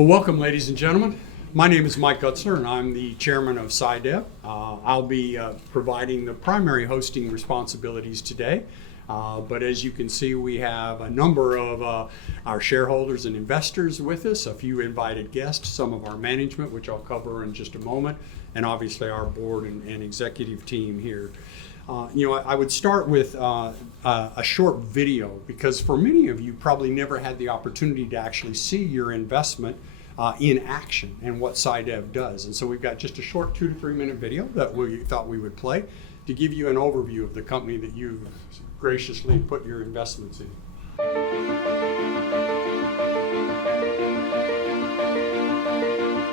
Well, welcome, ladies and gentlemen. My name is Mike Gutzler, and I'm the chairman of SciDev. I'll be providing the primary hosting responsibilities today. But as you can see, we have a number of our shareholders and investors with us, a few invited guests, some of our management, which I'll cover in just a moment, and obviously our board and executive team here. I would start with a short video, because for many of you probably never had the opportunity to actually see your investment in action and what SciDev does. And so we've got just a short 2 to 3 minute video that we thought we would play to give you an overview of the company that you've graciously put your investments in.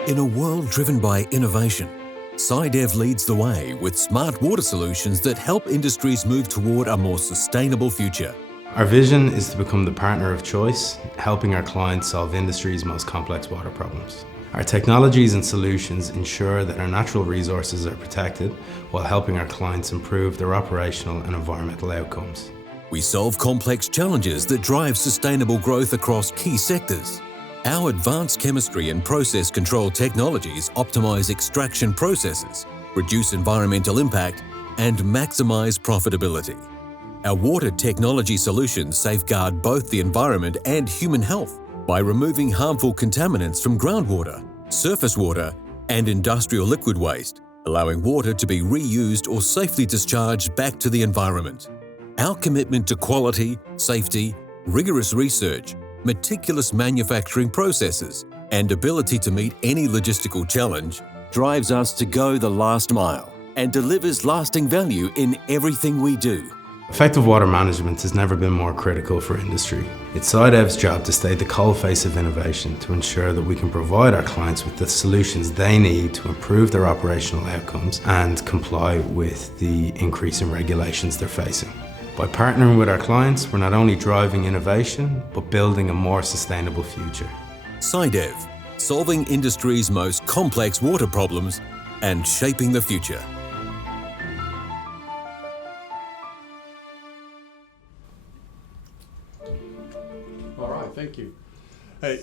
In a world driven by innovation, SciDev leads the way with smart water solutions that help industries move toward a more sustainable future. Our vision is to become the partner of choice, helping our clients solve industry's most complex water problems. Our technologies and solutions ensure that our natural resources are protected while helping our clients improve their operational and environmental outcomes. We solve complex challenges that drive sustainable growth across key sectors. Our advanced chemistry and process control technologies optimize extraction processes, reduce environmental impact, and maximize profitability. Our water technology solutions safeguard both the environment and human health by removing harmful contaminants from groundwater, surface water, and industrial liquid waste, allowing water to be reused or safely discharged back to the environment. Our commitment to quality, safety, rigorous research, meticulous manufacturing processes, and ability to meet any logistical challenge drives us to go the last mile and delivers lasting value in everything we do. Effective water management has never been more critical for industry. It's SciDev's job to stay the coalface of innovation to ensure that we can provide our clients with the solutions they need to improve their operational outcomes and comply with the increasing regulations they're facing. By partnering with our clients, we're not only driving innovation, but building a more sustainable future. SciDev, solving industry's most complex water problems and shaping the future. All right, thank you.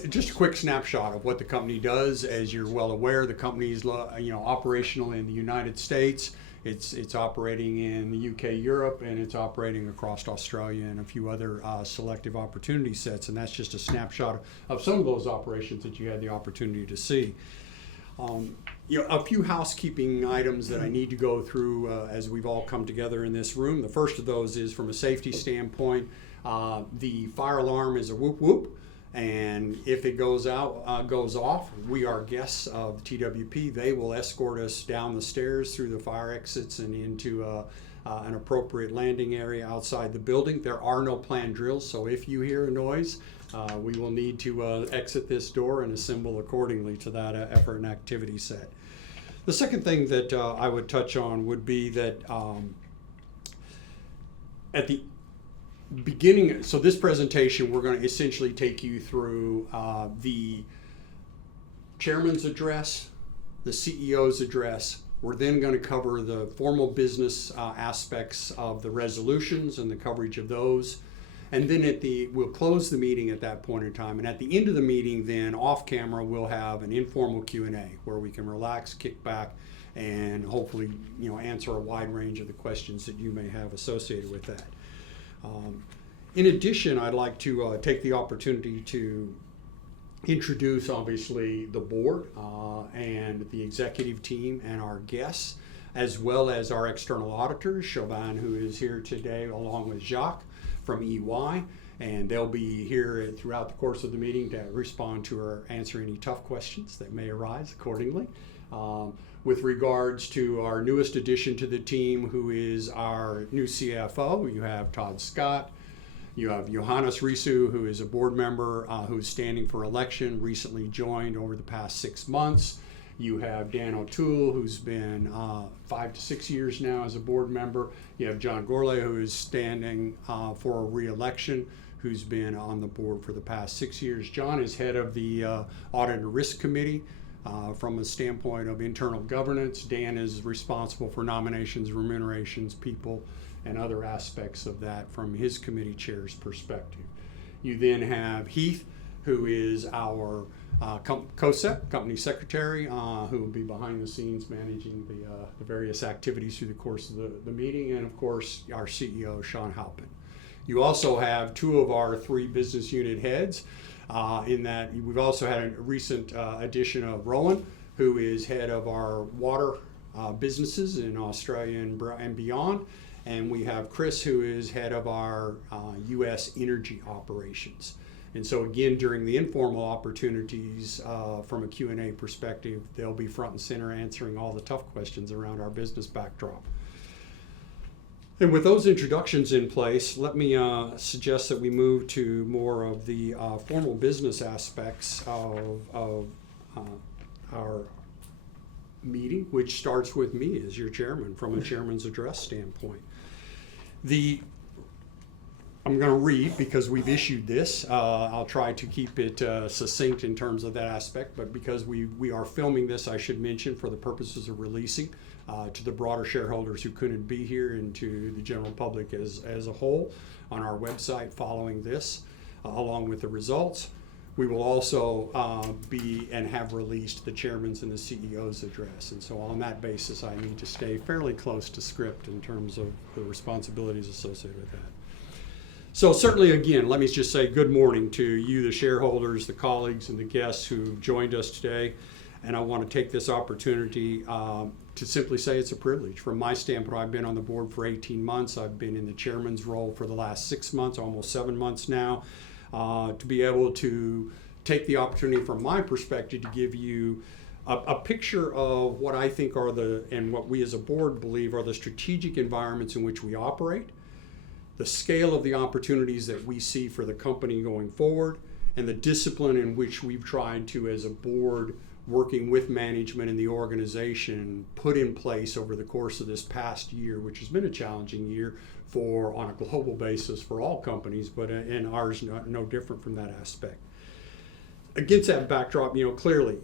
Just a quick snapshot of what the company does. As you're well aware, the company is operational in the United States. It's operating in the UK, Europe, and it's operating across Australia and a few other selective opportunity sets. And that's just a snapshot of some of those operations that you had the opportunity to see. A few housekeeping items that I need to go through as we've all come together in this room. The first of those is from a safety standpoint. The fire alarm is a whoop whoop. And if it goes off, we are guests of TWP. They will escort us down the stairs through the fire exits and into an appropriate landing area outside the building. There are no planned drills, so if you hear a noise, we will need to exit this door and assemble accordingly to that effort and activity set. The second thing that I would touch on would be that at the beginning, so this presentation, we're going to essentially take you through the chairman's address, the CEO's address. We're then going to cover the formal business aspects of the resolutions and the coverage of those. And then we'll close the meeting at that point in time. And at the end of the meeting, then off camera, we'll have an informal Q&A where we can relax, kick back, and hopefully answer a wide range of the questions that you may have associated with that. In addition, I'd like to take the opportunity to introduce, obviously, the board and the executive team and our guests, as well as our external auditors, Chauvin, who is here today, along with Jacques from EY, and they'll be here throughout the course of the meeting to respond to or answer any tough questions that may arise accordingly. With regards to our newest addition to the team, who is our new CFO, you have Todd Scott. You have Johannes Risu, who is a board member who's standing for election, recently joined over the past 6 months. You have Dan O'Toole, who's been 5 to 6 years now as a board member. You have John Gourlay, who is standing for a re-election, who's been on the board for the past 6 years. John is head of the Audit and Risk Committee. From a standpoint of internal governance, Dan is responsible for nominations, remunerations, people, and other aspects of that from his committee chair's perspective. You then have Heath, who is our COSEP, Company Secretary, who will be behind the scenes managing the various activities through the course of the meeting, and of course our CEO, Sean Halpin. You also have two of our three business unit heads, in that we've also had a recent addition of Rowan, who is head of our water businesses in Australia and beyond. And we have Chris, who is head of our U.S. energy operations. And so again, during the informal opportunities, from a Q&A perspective, they'll be front and center answering all the tough questions around our business backdrop. And with those introductions in place, let me suggest that we move to more of the formal business aspects of our meeting, which starts with me as your chairman from a chairman's address standpoint. I'm going to read because we've issued this. I'll try to keep it succinct in terms of that aspect, but because we are filming this, I should mention for the purposes of releasing to the broader shareholders who couldn't be here and to the general public as a whole on our website following this, along with the results. We will also be and have released the chairman's and the CEO's address. And so on that basis, I need to stay fairly close to script in terms of the responsibilities associated with that. So certainly, again, let me just say good morning to you, the shareholders, the colleagues, and the guests who joined us today. And I want to take this opportunity to simply say it's a privilege. From my standpoint, I've been on the board for 18 months. I've been in the chairman's role for the last 6 months, almost 7 months now. To be able to take the opportunity from my perspective to give you a picture of what I think are and what we as a board believe are the strategic environments in which we operate, the scale of the opportunities that we see for the company going forward, and the discipline in which we've tried to, as a board, working with management and the organization, put in place over the course of this past year, which has been a challenging year on a global basis for all companies, but in ours no different from that aspect. Against that backdrop, clearly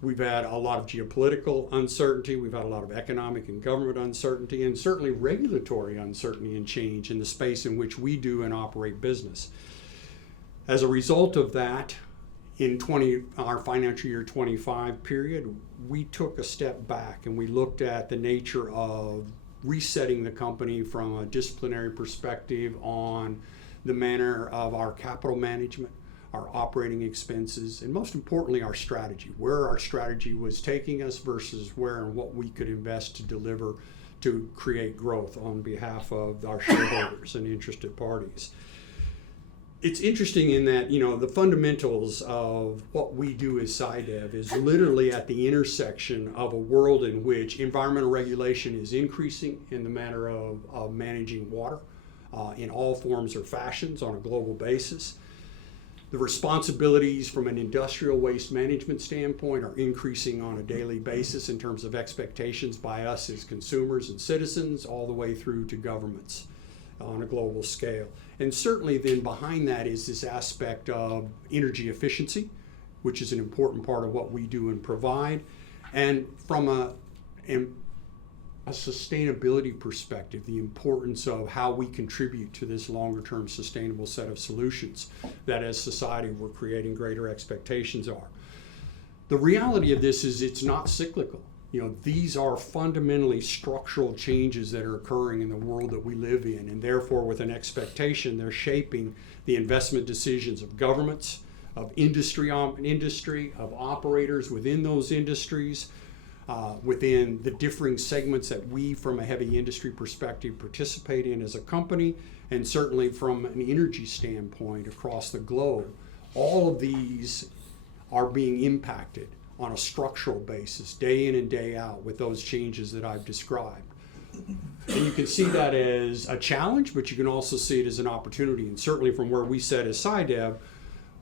we've had a lot of geopolitical uncertainty, we've had a lot of economic and government uncertainty, and certainly regulatory uncertainty and change in the space in which we do and operate business. As a result of that, in our financial year 25 period, we took a step back and we looked at the nature of resetting the company from a disciplinary perspective on the manner of our capital management, our operating expenses, and most importantly, our strategy, where our strategy was taking us versus where and what we could invest to deliver to create growth on behalf of our shareholders and interested parties. It's interesting in that, the fundamentals of what we do as SciDev is literally at the intersection of a world in which environmental regulation is increasing in the manner of managing water in all forms or fashions on a global basis. The responsibilities from an industrial waste management standpoint are increasing on a daily basis in terms of expectations by us as consumers and citizens, all the way through to governments on a global scale. And certainly then behind that is this aspect of energy efficiency, which is an important part of what we do and provide. And from a sustainability perspective, the importance of how we contribute to this longer term sustainable set of solutions that as society we're creating greater expectations are. The reality of this is it's not cyclical. These are fundamentally structural changes that are occurring in the world that we live in, and therefore with an expectation they're shaping the investment decisions of governments, of industry, of operators within those industries, within the differing segments that we from a heavy industry perspective participate in as a company, and certainly from an energy standpoint across the globe. All of these are being impacted on a structural basis, day in and day out, with those changes that I've described. And you can see that as a challenge, but you can also see it as an opportunity. And certainly from where we sit as SciDev,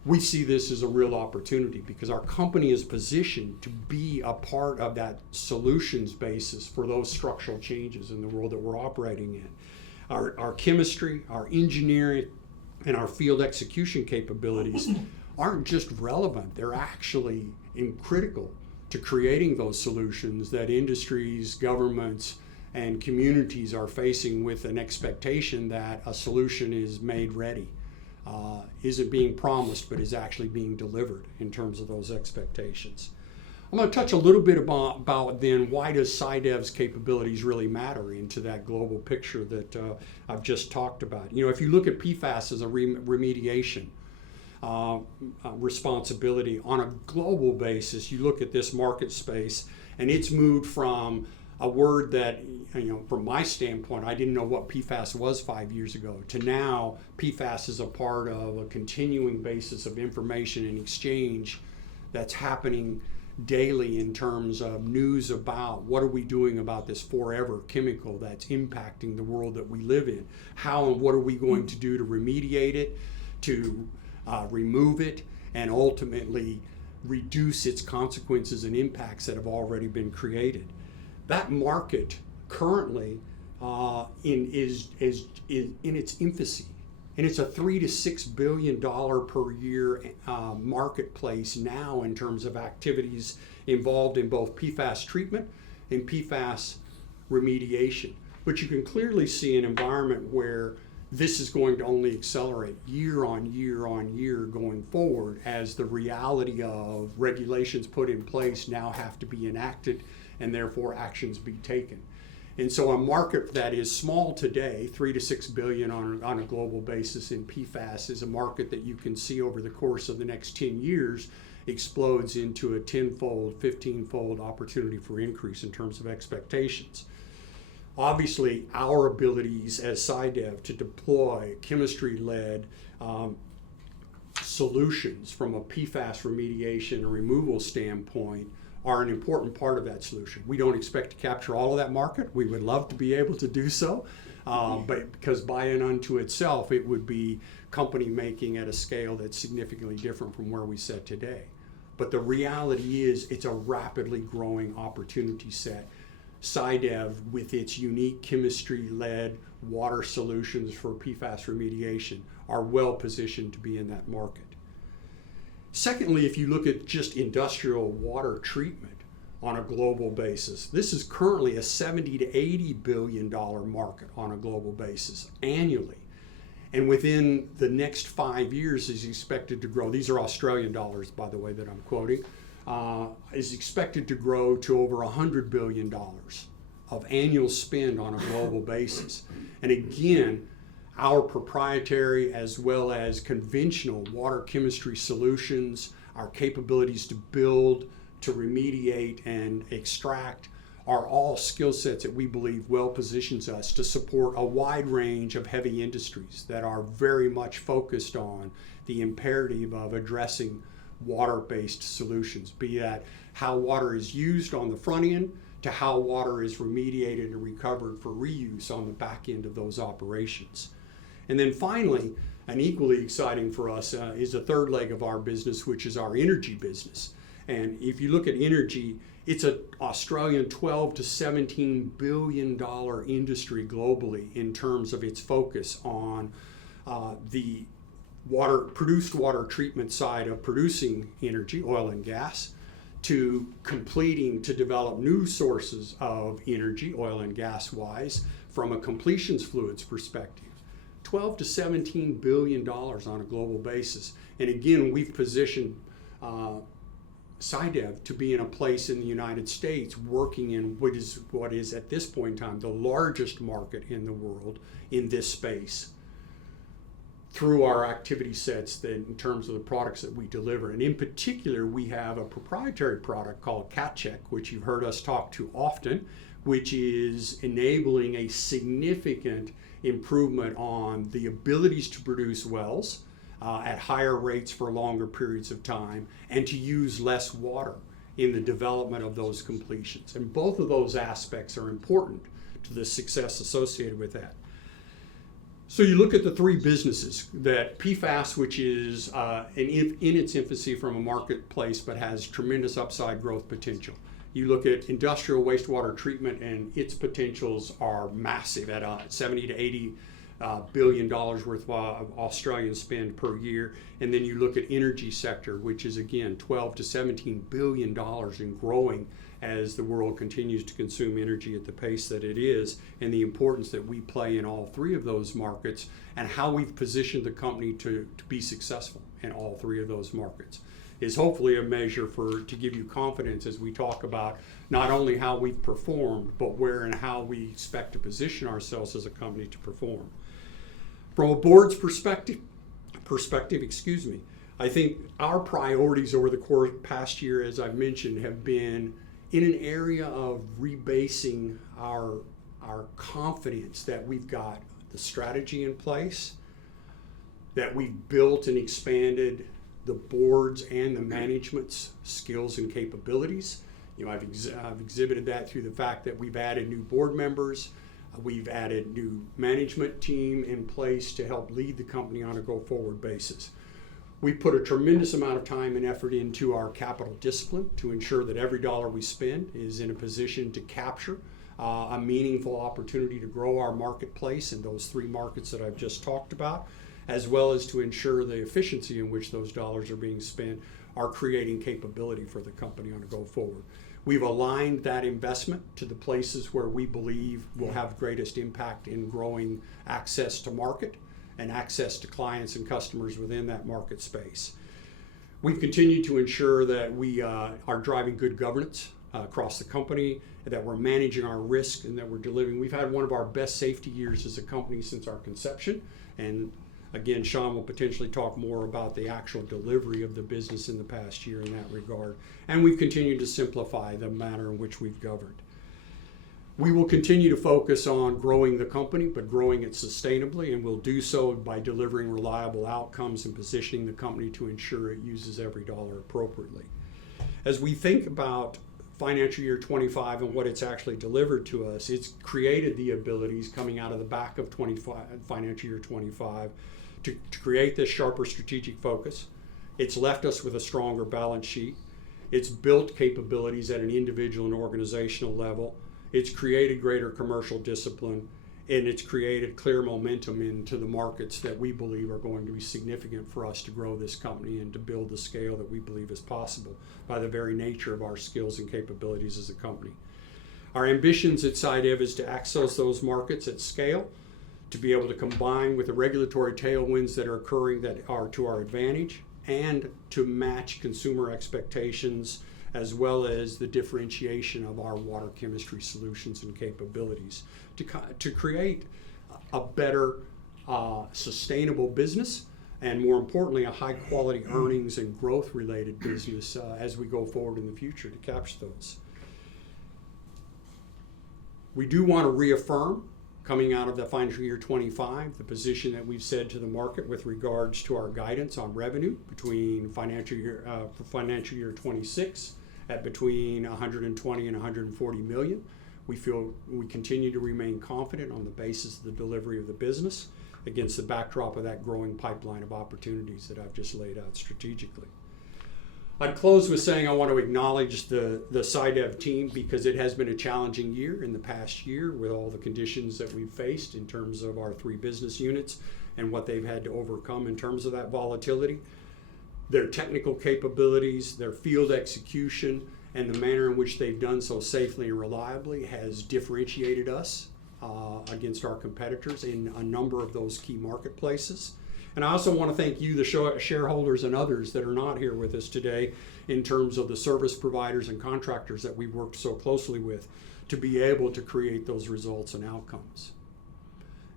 we see this as a real opportunity because our company is positioned to be a part of that solutions basis for those structural changes in the world that we're operating in. Our chemistry, our engineering, and our field execution capabilities aren't just relevant, they're actually critical to creating those solutions that industries, governments, and communities are facing with an expectation that a solution is made ready isn't being promised, but is actually being delivered in terms of those expectations. I'm going to touch a little bit about then why does SciDev's capabilities really matter into that global picture that I've just talked about. If you look at PFAS as a remediation responsibility on a global basis, you look at this market space and it's moved from a word that, from my standpoint, I didn't know what PFAS was 5 years ago, to now PFAS is a part of a continuing basis of information and exchange that's happening daily in terms of news about what are we doing about this forever chemical that's impacting the world that we live in. How and what are we going to do to remediate it, to remove it, and ultimately reduce its consequences and impacts that have already been created. That market currently is in its infancy. And it's a $3 to $6 billion per year marketplace now in terms of activities involved in both PFAS treatment and PFAS remediation. But you can clearly see an environment where this is going to only accelerate year on year on year going forward as the reality of regulations put in place now have to be enacted and therefore actions be taken. And so a market that is small today, 3 to 6 billion on a global basis in PFAS, is a market that you can see over the course of the next 10 years explodes into a 10-fold, 15-fold opportunity for increase in terms of expectations. Obviously, our abilities as SciDev to deploy chemistry-led solutions from a PFAS remediation and removal standpoint are an important part of that solution. We don't expect to capture all of that market. We would love to be able to do so, but because by and unto itself, it would be company making at a scale that's significantly different from where we sit today. But the reality is it's a rapidly growing opportunity set. SciDev, with its unique chemistry-led water solutions for PFAS remediation, are well positioned to be in that market. Secondly, if you look at just industrial water treatment on a global basis, this is currently a $70 to $80 billion market on a global basis annually. And within the next 5 years is expected to grow, these are Australian dollars, by the way, that I'm quoting, is expected to grow to over $100 billion of annual spend on a global basis. And again, our proprietary as well as conventional water chemistry solutions, our capabilities to build, to remediate, and extract are all skill sets that we believe well positions us to support a wide range of heavy industries that are very much focused on the imperative of addressing water-based solutions, be that how water is used on the front end to how water is remediated and recovered for reuse on the back end of those operations. And then finally, and equally exciting for us is a third leg of our business, which is our energy business. And if you look at energy, it's an Australian $12 to $17 billion industry globally in terms of its focus on the produced water treatment side of producing energy, oil and gas, to completing to develop new sources of energy, oil and gas wise, from a completions fluids perspective. $12 to $17 billion on a global basis. And again, we've positioned SciDev to be in a place in the United States working in what is at this point in time the largest market in the world in this space through our activity sets in terms of the products that we deliver. And in particular, we have a proprietary product called CatCheck, which you've heard us talk to often, which is enabling a significant improvement on the abilities to produce wells at higher rates for longer periods of time and to use less water in the development of those completions. And both of those aspects are important to the success associated with that. So you look at the three businesses, that PFAS, which is in its infancy from a marketplace but has tremendous upside growth potential. You look at industrial wastewater treatment, and its potentials are massive at $70 to $80 billion worth of Australian spend per year. And then you look at energy sector, which is again $12 to $17 billion and growing as the world continues to consume energy at the pace that it is, and the importance that we play in all three of those markets, and how we've positioned the company to be successful in all three of those markets is hopefully a measure to give you confidence as we talk about not only how we've performed, but where and how we expect to position ourselves as a company to perform. From a board's perspective, I think our priorities over the past year, as I've mentioned, have been in an area of rebasing our confidence that we've got the strategy in place, that we've built and expanded the board's and the management's skills and capabilities. I've exhibited that through the fact that we've added new board members, we've added new management team in place to help lead the company on a go-forward basis. We put a tremendous amount of time and effort into our capital discipline to ensure that every dollar we spend is in a position to capture a meaningful opportunity to grow our marketplace in those three markets that I've just talked about, as well as to ensure the efficiency in which those dollars are being spent are creating capability for the company on a go forward. We've aligned that investment to the places where we believe will have greatest impact in growing access to market and access to clients and customers within that market space. We've continued to ensure that we are driving good governance across the company, that we're managing our risk, and that we're delivering. We've had one of our best safety years as a company since our conception, and again, Sean will potentially talk more about the actual delivery of the business in the past year in that regard. And we've continued to simplify the manner in which we've governed. We will continue to focus on growing the company, but growing it sustainably, and we'll do so by delivering reliable outcomes and positioning the company to ensure it uses every dollar appropriately. As we think about financial year 25 and what it's actually delivered to us, it's created the abilities coming out of the back of financial year 25 to create this sharper strategic focus. It's left us with a stronger balance sheet. It's built capabilities at an individual and organizational level. It's created greater commercial discipline, and it's created clear momentum into the markets that we believe are going to be significant for us to grow this company and to build the scale that we believe is possible by the very nature of our skills and capabilities as a company. Our ambitions at SciDev is to access those markets at scale, to be able to combine with the regulatory tailwinds that are occurring that are to our advantage, and to match consumer expectations as well as the differentiation of our water chemistry solutions and capabilities to create a better sustainable business, and more importantly, a high quality earnings and growth related business as we go forward in the future to capture those. We do want to reaffirm, coming out of the financial year 25, the position that we've said to the market with regards to our guidance on revenue between financial year 26 at between 120 and 140 million. We feel we continue to remain confident on the basis of the delivery of the business against the backdrop of that growing pipeline of opportunities that I've just laid out strategically. I'd close with saying I want to acknowledge the SciDev team, because it has been a challenging year in the past year with all the conditions that we've faced in terms of our three business units and what they've had to overcome in terms of that volatility. Their technical capabilities, their field execution, and the manner in which they've done so safely and reliably has differentiated us against our competitors in a number of those key marketplaces. And I also want to thank you, the shareholders and others that are not here with us today, in terms of the service providers and contractors that we worked so closely with to be able to create those results and outcomes.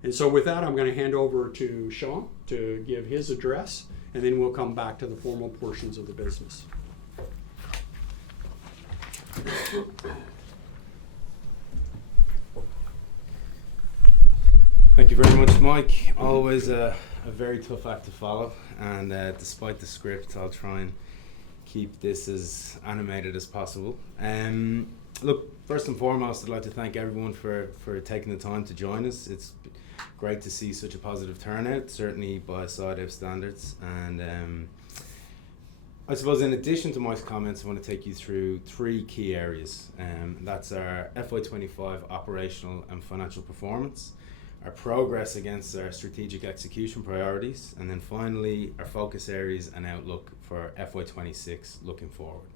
And so with that, I'm going to hand over to Sean to give his address, and then we'll come back to the formal portions of the business. Thank you very much, Mike. Always a very tough act to follow, and despite the script, I'll try and keep this as animated as possible. Look, first and foremost, I'd like to thank everyone for taking the time to join us. It's great to see such a positive turnout, certainly by SciDev standards. And I suppose in addition to Mike's comments, I want to take you through three key areas. That's our FY25 operational and financial performance, our progress against our strategic execution priorities, and then finally our focus areas and outlook for FY26 looking forward.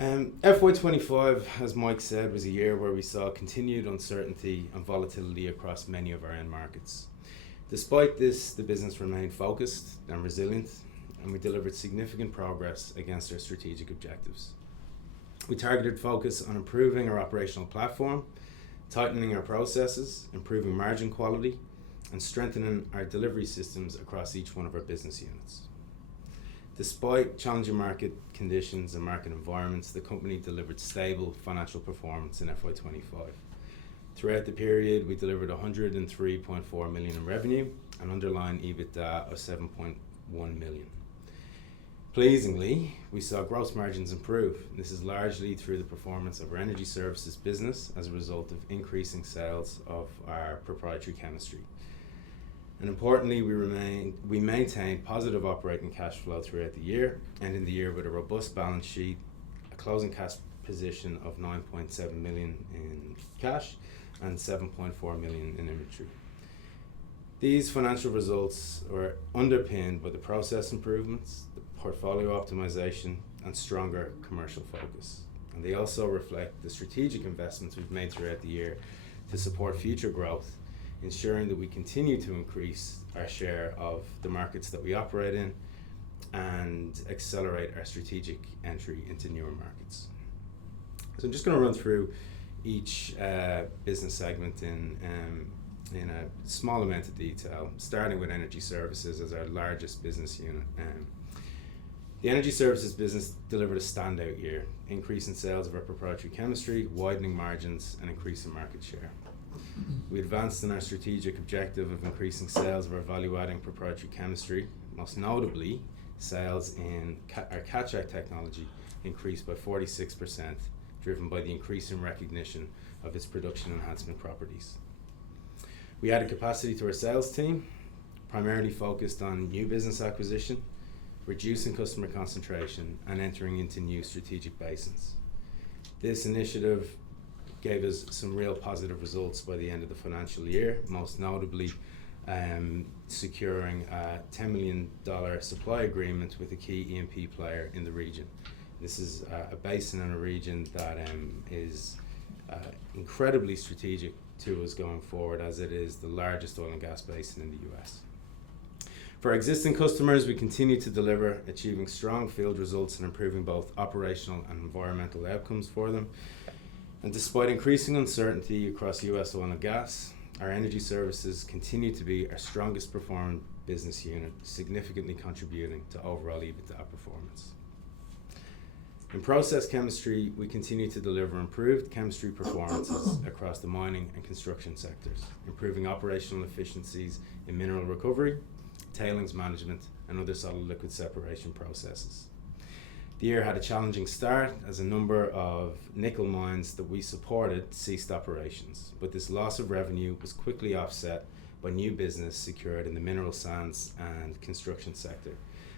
FY25, as Mike said, was a year where we saw continued uncertainty and volatility across many of our end markets. Despite this, the business remained focused and resilient, and we delivered significant progress against our strategic objectives. We targeted focus on improving our operational platform, tightening our processes, improving margin quality, and strengthening our delivery systems across each one of our business units. Despite challenging market conditions and market environments, the company delivered stable financial performance in FY25. Throughout the period, we delivered 103.4 million in revenue and underlying EBITDA of 7.1 million. Pleasingly, we saw gross margins improve. This is largely through the performance of our energy services business as a result of increasing sales of our proprietary chemistry. And importantly, we maintained positive operating cash flow throughout the year, ending the year with a robust balance sheet, a closing cash position of 9.7 million in cash and 7.4 million in inventory. These financial results were underpinned by the process improvements, the portfolio optimization, and stronger commercial focus. And they also reflect the strategic investments we've made throughout the year to support future growth, ensuring that we continue to increase our share of the markets that we operate in and accelerate our strategic entry into newer markets. So I'm just going to run through each business segment in a small amount of detail, starting with energy services as our largest business unit. The energy services business delivered a standout year, increasing sales of our proprietary chemistry, widening margins, and increasing market share. We advanced in our strategic objective of increasing sales of our value-adding proprietary chemistry. Most notably, sales in our catch-out technology increased by 46%, driven by the increasing recognition of its production enhancement properties. We added capacity to our sales team, primarily focused on new business acquisition, reducing customer concentration, and entering into new strategic basins. This initiative gave us some real positive results by the end of the financial year, most notably securing a $10 million supply agreement with a key E&P player in the region. This is a basin in a region that is incredibly strategic to us going forward, as it is the largest oil and gas basin in the US. For our existing customers, we continue to deliver, achieving strong field results and improving both operational and environmental outcomes for them. And despite increasing uncertainty across US oil and gas, our energy services continue to be our strongest performing business unit, significantly contributing to overall EBITDA performance. In process chemistry, we continue to deliver improved chemistry performances across the mining and construction sectors, improving operational efficiencies in mineral recovery, tailings management, and other solid liquid separation processes. The year had a challenging start as a number of nickel mines that we supported ceased operations, but this loss of revenue was quickly offset by new business secured in the mineral sands and construction sector.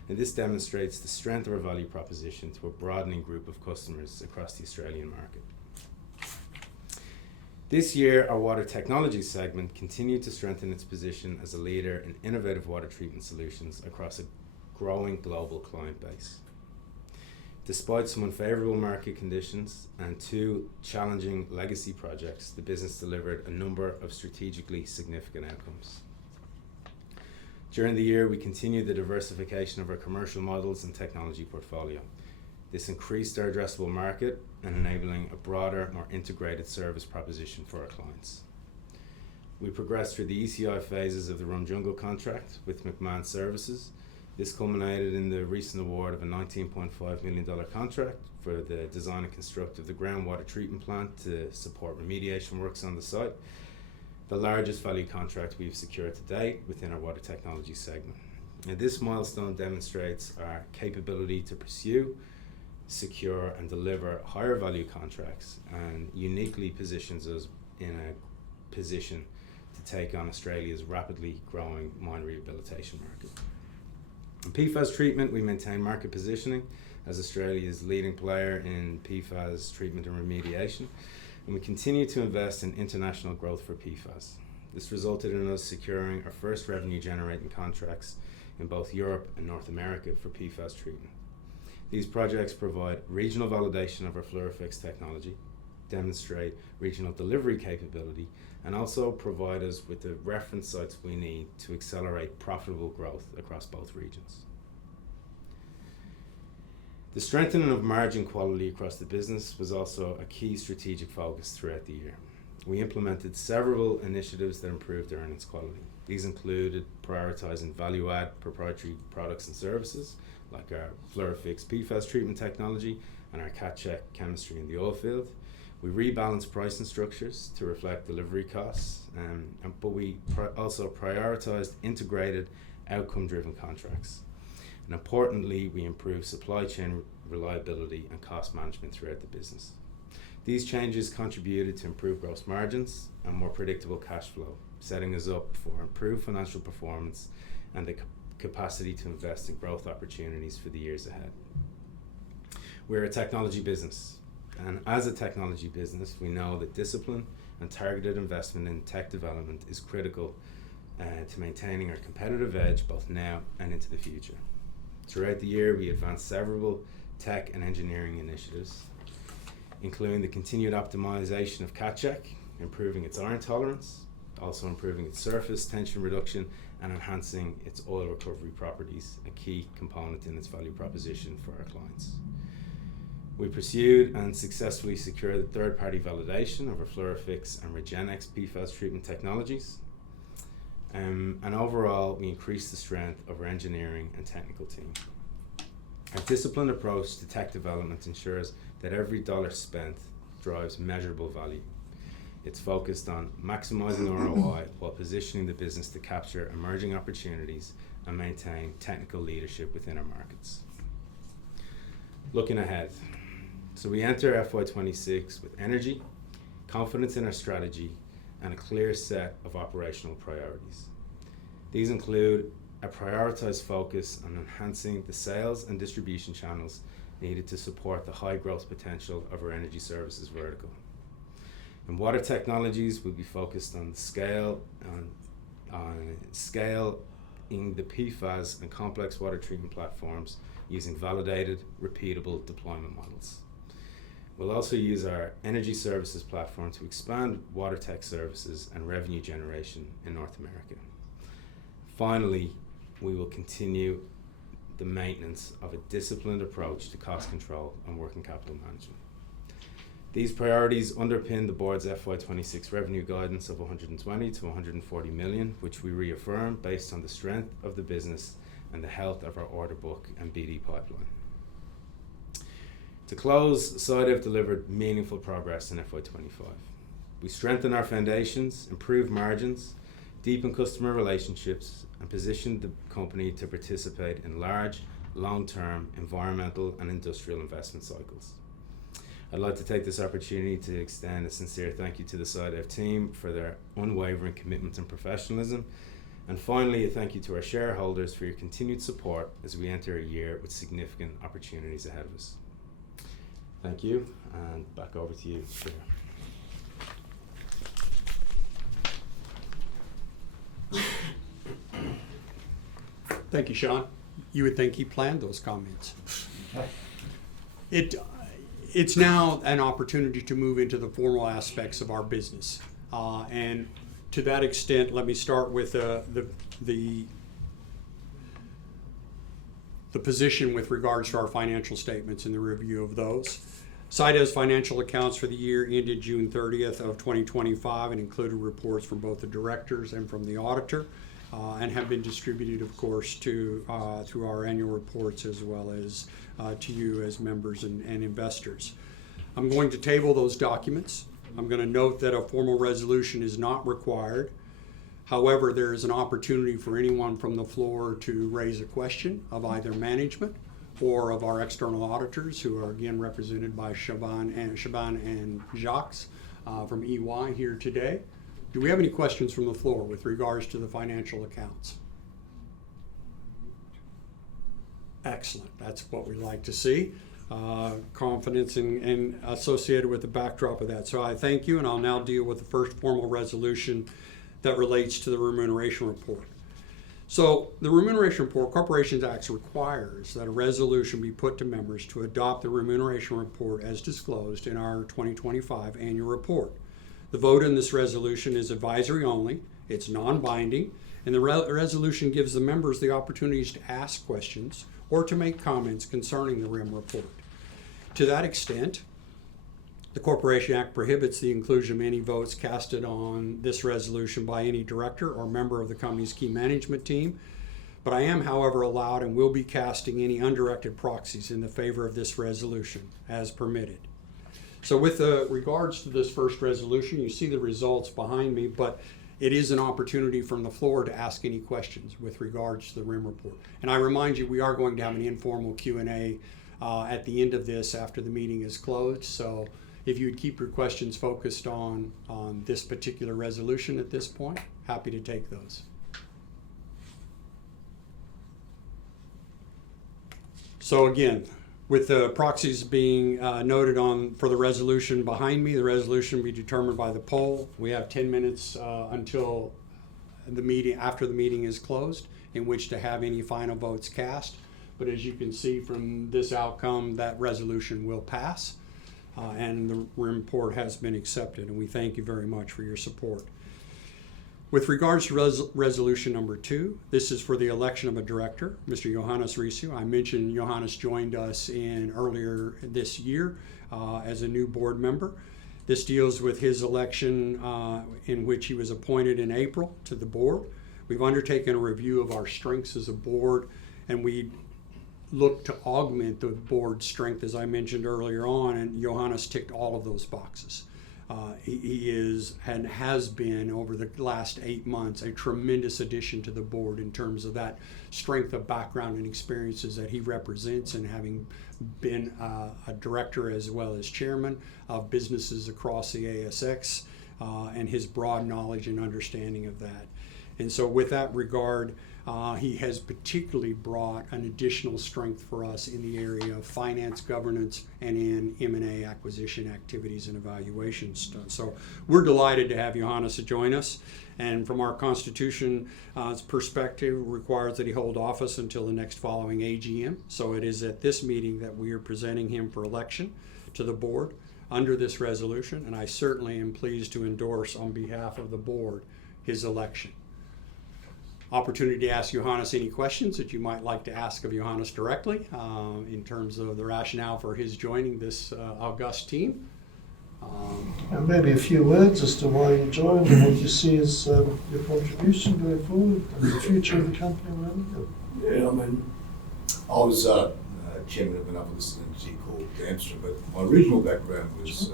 And this demonstrates the strength of our value proposition to a broadening group of customers across the Australian market. This year, our water technology segment continued to strengthen its position as a leader in innovative water treatment solutions across a growing global client base. Despite some unfavorable market conditions and 2 challenging legacy projects, the business delivered a number of strategically significant outcomes. During the year, we continued the diversification of our commercial models and technology portfolio. This increased our addressable market and enabling a broader, more integrated service proposition for our clients. We progressed through the ECI phases of the Rum Jungle contract with McMahon Services. This culminated in the recent award of a $19.5 million contract for the design and construct of the groundwater treatment plant to support remediation works on the site, the largest value contract we've secured to date within our water technology segment. Now, this milestone demonstrates our capability to pursue, secure, and deliver higher value contracts, and uniquely positions us in a position to take on Australia's rapidly growing mine rehabilitation market. In PFAS treatment, we maintain market positioning as Australia's leading player in PFAS treatment and remediation, and we continue to invest in international growth for PFAS. This resulted in us securing our first revenue generating contracts in both Europe and North America for PFAS treatment. These projects provide regional validation of our FluoroFix technology, demonstrate regional delivery capability, and also provide us with the reference sites we need to accelerate profitable growth across both regions. The strengthening of margin quality across the business was also a key strategic focus throughout the year. We implemented several initiatives that improved earnings quality. These included prioritizing value-add proprietary products and services, like our FluoroFix PFAS treatment technology and our CatCheck chemistry in the oil field. We rebalanced pricing structures to reflect delivery costs, but we also prioritized integrated, outcome-driven contracts. And importantly, we improved supply chain reliability and cost management throughout the business. These changes contributed to improved gross margins and more predictable cash flow, setting us up for improved financial performance and the capacity to invest in growth opportunities for the years ahead. We're a technology business. And as a technology business, we know that discipline and targeted investment in tech development is critical to maintaining our competitive edge both now and into the future. Throughout the year, we advanced several tech and engineering initiatives, including the continued optimization of CatCheck, improving its iron tolerance, also improving its surface tension reduction, and enhancing its oil recovery properties, a key component in its value proposition for our clients. We pursued and successfully secured the third-party validation of our FluoroFix and Regenex PFAS treatment technologies. And overall, we increased the strength of our engineering and technical team. Our disciplined approach to tech development ensures that every dollar spent drives measurable value. It's focused on maximizing ROI while positioning the business to capture emerging opportunities and maintain technical leadership within our markets. Looking ahead, so we enter FY26 with energy, confidence in our strategy, and a clear set of operational priorities. These include a prioritized focus on enhancing the sales and distribution channels needed to support the high growth potential of our energy services vertical. In water technologies, we'll be focused on scaling the PFAS and complex water treatment platforms using validated, repeatable deployment models. We'll also use our energy services platform to expand water tech services and revenue generation in North America. Finally, we will continue the maintenance of a disciplined approach to cost control and working capital management. These priorities underpin the board's FY26 revenue guidance of 120 to 140 million, which we reaffirm based on the strength of the business and the health of our order book and BD pipeline. To close, SciDev delivered meaningful progress in FY25. We strengthened our foundations, improved margins, deepened customer relationships, and positioned the company to participate in large, long-term environmental and industrial investment cycles. I'd like to take this opportunity to extend a sincere thank you to the SciDev team for their unwavering commitment and professionalism. And finally, a thank you to our shareholders for your continued support as we enter a year with significant opportunities ahead of us. Thank you, and back over to you, Chair. Thank you, Sean. You would think he planned those comments. It's now an opportunity to move into the formal aspects of our business. And to that extent, let me start with the position with regards to our financial statements and the review of those. SciDev's financial accounts for the year ended June 30th of 2025 and included reports from both the directors and from the auditor, and have been distributed, of course, through our annual reports as well as to you as members and investors. I'm going to table those documents. I'm going to note that a formal resolution is not required. However, there is an opportunity for anyone from the floor to raise a question of either management or of our external auditors, who are again represented by Shaban and Jacques from EY here today. Do we have any questions from the floor with regards to the financial accounts? Excellent. That's what we like to see. Confidence and associated with the backdrop of that. So I thank you, and I'll now deal with the first formal resolution that relates to the remuneration report. So the Remuneration Report, Corporations Act requires that a resolution be put to members to adopt the Remuneration Report as disclosed in our 2025 annual report. The vote in this resolution is advisory only, it's non-binding, and the resolution gives the members the opportunities to ask questions or to make comments concerning the REM report. To that extent, the Corporation Act prohibits the inclusion of any votes casted on this resolution by any director or member of the company's key management team. But I am, however, allowed and will be casting any undirected proxies in the favor of this resolution as permitted. So with regards to this first resolution, you see the results behind me, but it is an opportunity from the floor to ask any questions with regards to the REM report. And I remind you, we are going to have an informal Q&A at the end of this after the meeting is closed. So if you would keep your questions focused on this particular resolution at this point, happy to take those. So again, with the proxies being noted on for the resolution behind me, the resolution will be determined by the poll. We have 10 minutes until the meeting, after the meeting is closed, in which to have any final votes cast. But as you can see from this outcome, that resolution will pass. And the report has been accepted, and we thank you very much for your support. With regards to resolution number 2, this is for the election of a director, Mr. Johannes Risu. I mentioned Johannes joined us earlier this year as a new board member. This deals with his election in which he was appointed in April to the board. We've undertaken a review of our strengths as a board, and we look to augment the board's strength, as I mentioned earlier on, and Johannes ticked all of those boxes. He is and has been over the last 8 months a tremendous addition to the board in terms of that strength of background and experiences that he represents, and having been a director as well as chairman of businesses across the ASX, and his broad knowledge and understanding of that. And so with that regard, he has particularly brought an additional strength for us in the area of finance, governance, and in M&A acquisition activities and evaluations. So we're delighted to have Johannes join us. And from our Constitution's perspective, requires that he hold office until the next following AGM. So it is at this meeting that we are presenting him for election to the board under this resolution. And I certainly am pleased to endorse on behalf of the board his election. Opportunity to ask Johannes any questions that you might like to ask of Johannes directly in terms of the rationale for his joining this august team. And maybe a few words as to why you joined and what you see as your contribution going forward and the future of the company around you. Yeah, I mean, I was chairman of another listed entity called Amsterdam, but my original background was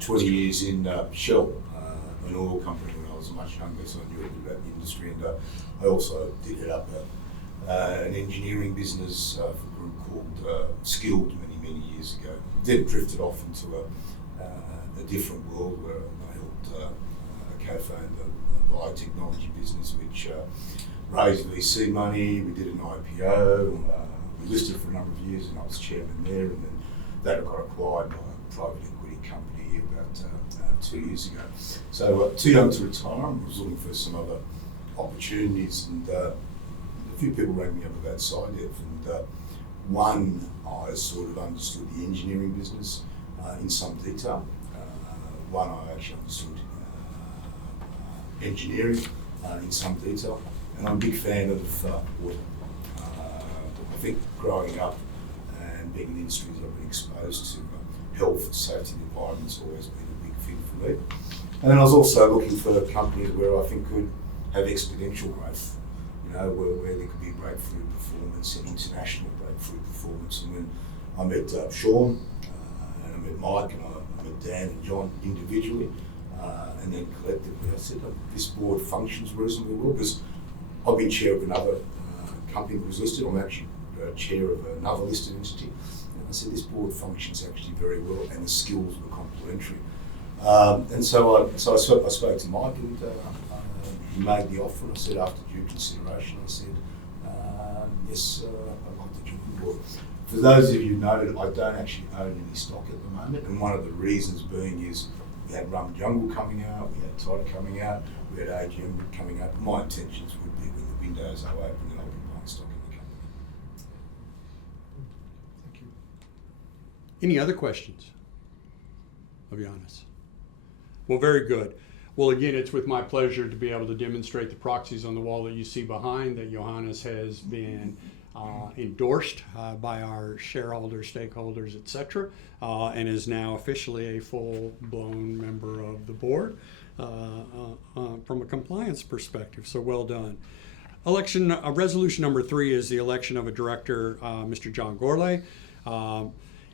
20 years in Shell, an oil company when I was much younger, so I knew a bit about the industry, and I also did head up an engineering business for a group called Skilled many years ago. Then drifted off into a different world where I helped co-found a biotechnology business which raised VC money. We did an IPO, we listed for a number of years, and I was chairman there, and then that got acquired by a private equity company about 2 years ago. So too young to retire. I was looking for some other opportunities, and a few people rang me up about SciDev, and one, I sort of understood the engineering business in some detail. One, I actually understood engineering in some detail, and I'm a big fan of water. I think growing up and being in industries I've been exposed to health, safety, and environment's always been a big thing for me. And then I was also looking for companies where I think could have exponential growth, you know, where there could be breakthrough performance and international breakthrough performance. And when I met Sean, and I met Mike, and I met Dan and John individually, and then collectively, I said, this board functions reasonably well, because I've been chair of another company that was listed. I'm actually chair of another listed entity. And I said, this board functions actually very well, and the skills were complementary. And so I spoke to Mike, and he made the offer, and I said, after due consideration, I said, yes, I'd like to join the board. For those of you who know that I don't actually own any stock at the moment, and one of the reasons being is we had Rum Jungle coming out, we had Tiger coming out, we had AGM coming out. My intentions would be when we windows are open and I'll be buying stock in the company. Thank you. Any other questions of Johannes? Well, very good. Well, again, it's with my pleasure to be able to demonstrate the proxies on the wall that you see behind that Johannes has been endorsed by our shareholders, stakeholders, etc., and is now officially a full-blown member of the board from a compliance perspective. So well done. Resolution number 3 is the election of a director, Mr. John Gourlay.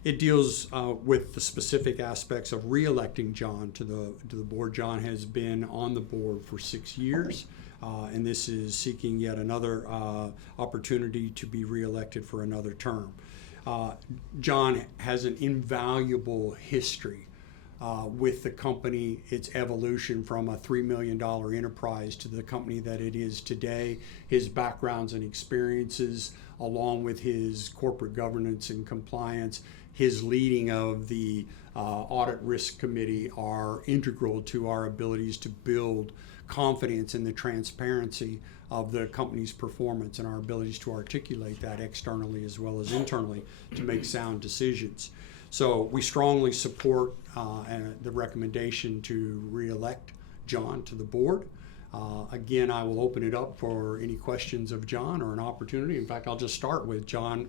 It deals with the specific aspects of re-electing John to the board. John has been on the board for 6 years, and this is seeking yet another opportunity to be re-elected for another term. John has an invaluable history with the company, its evolution from a $3 million enterprise to the company that it is today. His backgrounds and experiences, along with his corporate governance and compliance, his leading of the audit risk committee, are integral to our abilities to build confidence in the transparency of the company's performance and our abilities to articulate that externally as well as internally to make sound decisions. So we strongly support the recommendation to re-elect John to the board. Again, I will open it up for any questions of John or an opportunity. In fact, I'll just start with John.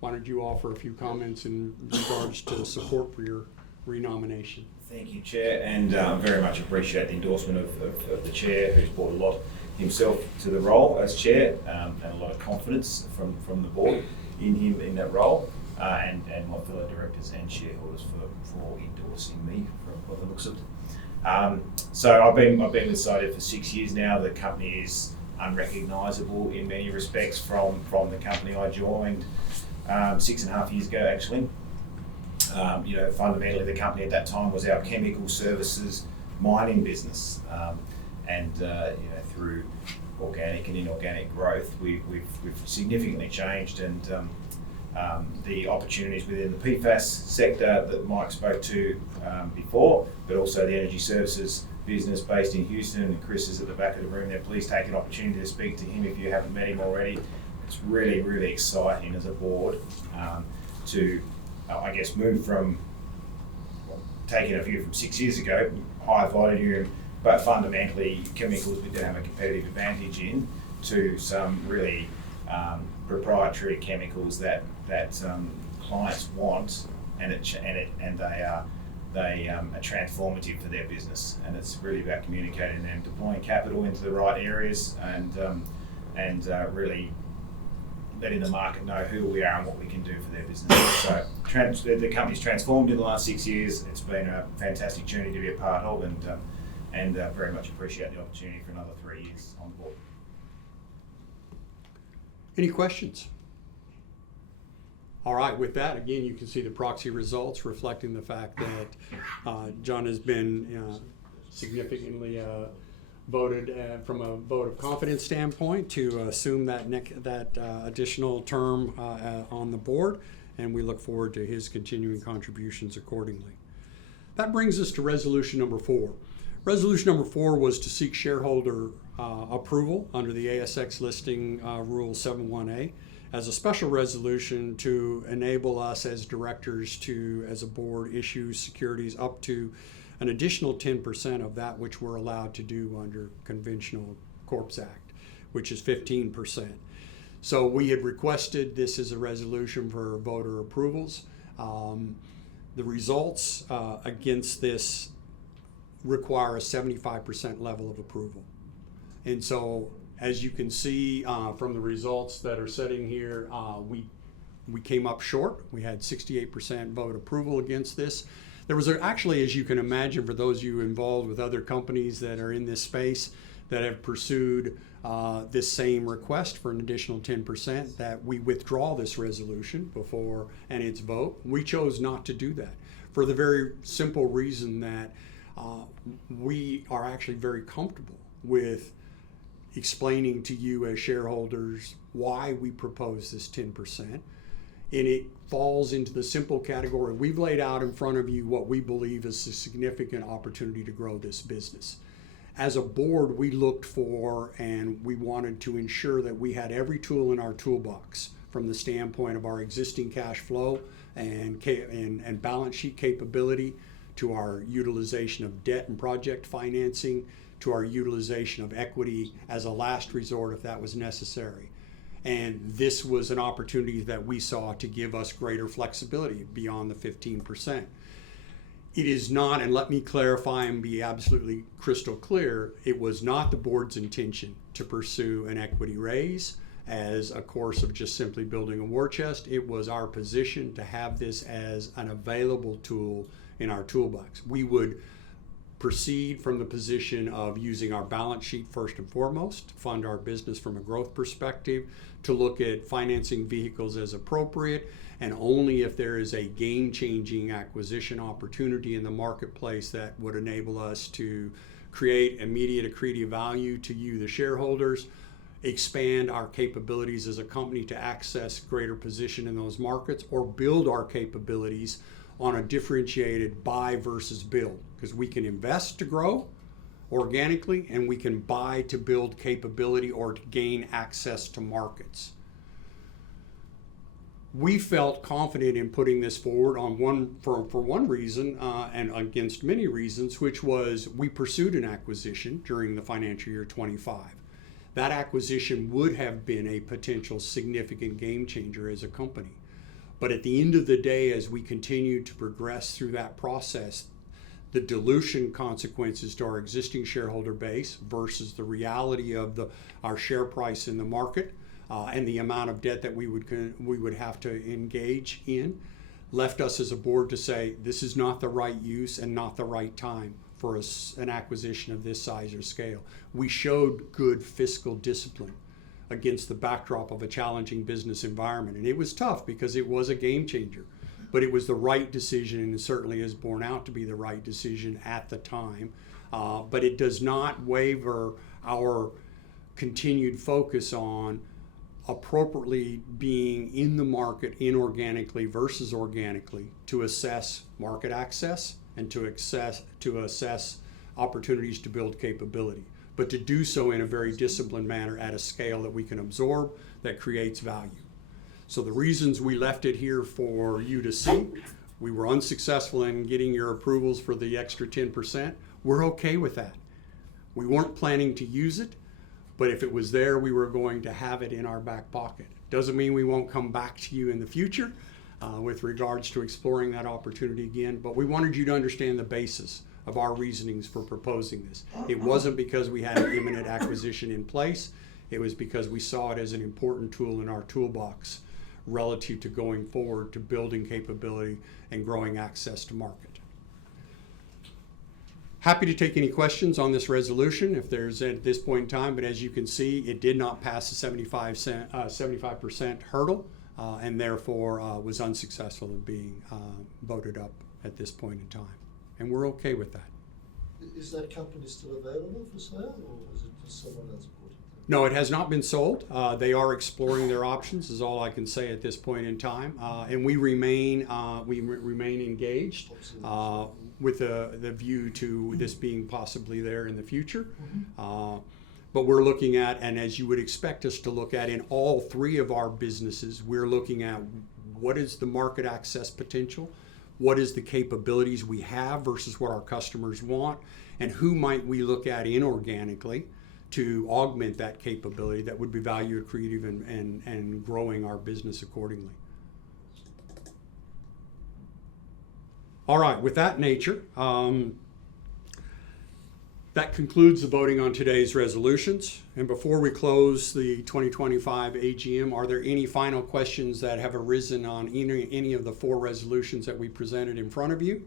Why don't you offer a few comments in regards to support for your renomination? Thank you, Chair, and very much appreciate the endorsement of the Chair, who's brought a lot himself to the role as Chair, and a lot of confidence from the board in him in that role, and my fellow directors and shareholders for endorsing me from the looks of it. So I've been with SciDev for 6 years now. The company is unrecognisable in many respects from the company I joined 6.5 years ago, actually. Fundamentally, the company at that time was our chemical services mining business, and through organic and inorganic growth, we've significantly changed, and the opportunities within the PFAS sector that Mike spoke to before, but also the energy services business based in Houston, and Chris is at the back of the room there. Please take an opportunity to speak to him if you haven't met him already. It's really, really exciting as a board to move from taking a view from 6 years ago, high volume, but fundamentally chemicals we do have a competitive advantage in, to some really proprietary chemicals that clients want, and they are transformative for their business. And it's really about communicating and deploying capital into the right areas, and really letting the market know who we are and what we can do for their business. So the company's transformed in the last 6 years. It's been a fantastic journey to be a part of, and very much appreciate the opportunity for another 3 years on board. Any questions? All right, with that, again, you can see the proxy results reflecting the fact that John has been significantly voted from a vote of confidence standpoint to assume that additional term on the board, and we look forward to his continuing contributions accordingly. That brings us to resolution number 4. Resolution number 4 was to seek shareholder approval under the ASX listing rule 71A as a special resolution to enable us as directors to, as a board, issue securities up to an additional 10% of that which we're allowed to do under Conventional Corps Act, which is 15%. So we had requested this as a resolution for voter approvals. The results against this require a 75% level of approval. And so, as you can see from the results that are sitting here, we came up short. We had 68% vote approval against this. There was actually, as you can imagine, for those of you involved with other companies that are in this space that have pursued this same request for an additional 10%, that we withdraw this resolution before and its vote. We chose not to do that for the very simple reason that we are actually very comfortable with explaining to you as shareholders why we propose this 10%. And it falls into the simple category. We've laid out in front of you what we believe is a significant opportunity to grow this business. as a board, we looked for and we wanted to ensure that we had every tool in our toolbox from the standpoint of our existing cash flow and balance sheet capability, to our utilization of debt and project financing, to our utilization of equity as a last resort if that was necessary. And this was an opportunity that we saw to give us greater flexibility beyond the 15%. It is not, and let me clarify and be absolutely crystal clear, it was not the board's intention to pursue an equity raise as a course of just simply building a war chest. It was our position to have this as an available tool in our toolbox. We would proceed from the position of using our balance sheet first and foremost to fund our business from a growth perspective, to look at financing vehicles as appropriate, and only if there is a game-changing acquisition opportunity in the marketplace that would enable us to create immediate accretive value to you, the shareholders, expand our capabilities as a company to access greater position in those markets, or build our capabilities on a differentiated buy versus build, because we can invest to grow organically and we can buy to build capability or to gain access to markets. We felt confident in putting this forward for one reason and against many reasons, which was we pursued an acquisition during the financial year 25. That acquisition would have been a potential significant game changer as a company. But at the end of the day, as we continued to progress through that process, the dilution consequences to our existing shareholder base versus the reality of our share price in the market and the amount of debt that we would have to engage in left us as a board to say this is not the right use and not the right time for an acquisition of this size or scale. We showed good fiscal discipline against the backdrop of a challenging business environment. And it was tough because it was a game changer, but it was the right decision, and it certainly has borne out to be the right decision at the time. But it does not waver our continued focus on appropriately being in the market inorganically versus organically to assess market access and to assess opportunities to build capability, but to do so in a very disciplined manner at a scale that we can absorb, that creates value. So the reasons we left it here for you to see, we were unsuccessful in getting your approvals for the extra 10%. We're okay with that. We weren't planning to use it, but if it was there, we were going to have it in our back pocket. Doesn't mean we won't come back to you in the future with regards to exploring that opportunity again, but we wanted you to understand the basis of our reasonings for proposing this. It wasn't because we had an imminent acquisition in place. It was because we saw it as an important tool in our toolbox relative to going forward to building capability and growing access to market. Happy to take any questions on this resolution if there's at this point in time, but as you can see, it did not pass the 75% hurdle and therefore was unsuccessful in being voted up at this point in time. And we're okay with that. Is that company still available for sale, or is it just someone else bought it? No, it has not been sold. They are exploring their options, is all I can say at this point in time. And we remain engaged with the view to this being possibly there in the future. But we're looking at, and as you would expect us to look at in all three of our businesses, we're looking at what is the market access potential, what is the capabilities we have versus what our customers want, and who might we look at inorganically to augment that capability that would be value accretive and growing our business accordingly. All right, with that nature, that concludes the voting on today's resolutions. And before we close the 2025 AGM, are there any final questions that have arisen on any of the four resolutions that we presented in front of you?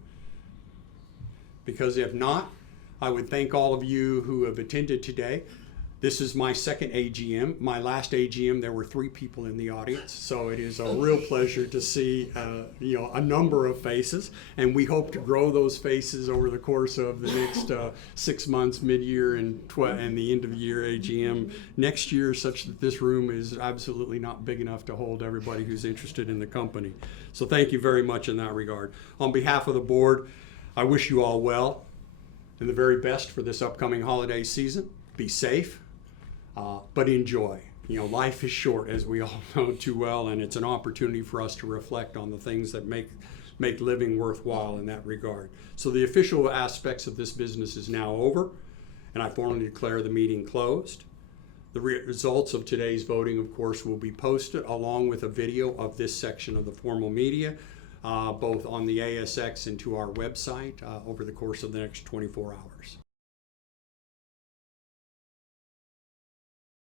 Because if not, I would thank all of you who have attended today. This is my second AGM. My last AGM, there were 3 people in the audience, so it is a real pleasure to see a number of faces, and we hope to grow those faces over the course of the next 6 months, mid-year and the end of the year AGM next year, such that this room is absolutely not big enough to hold everybody who's interested in the company. So thank you very much in that regard. On behalf of the board, I wish you all well. and the very best for this upcoming holiday season. Be safe, but enjoy. You know, life is short, as we all know too well, and it's an opportunity for us to reflect on the things that make living worthwhile in that regard. So the official aspects of this business is now over, and I formally declare the meeting closed. The results of today's voting, of course, will be posted along with a video of this section of the formal media, both on the ASX and to our website over the course of the next 24 hours.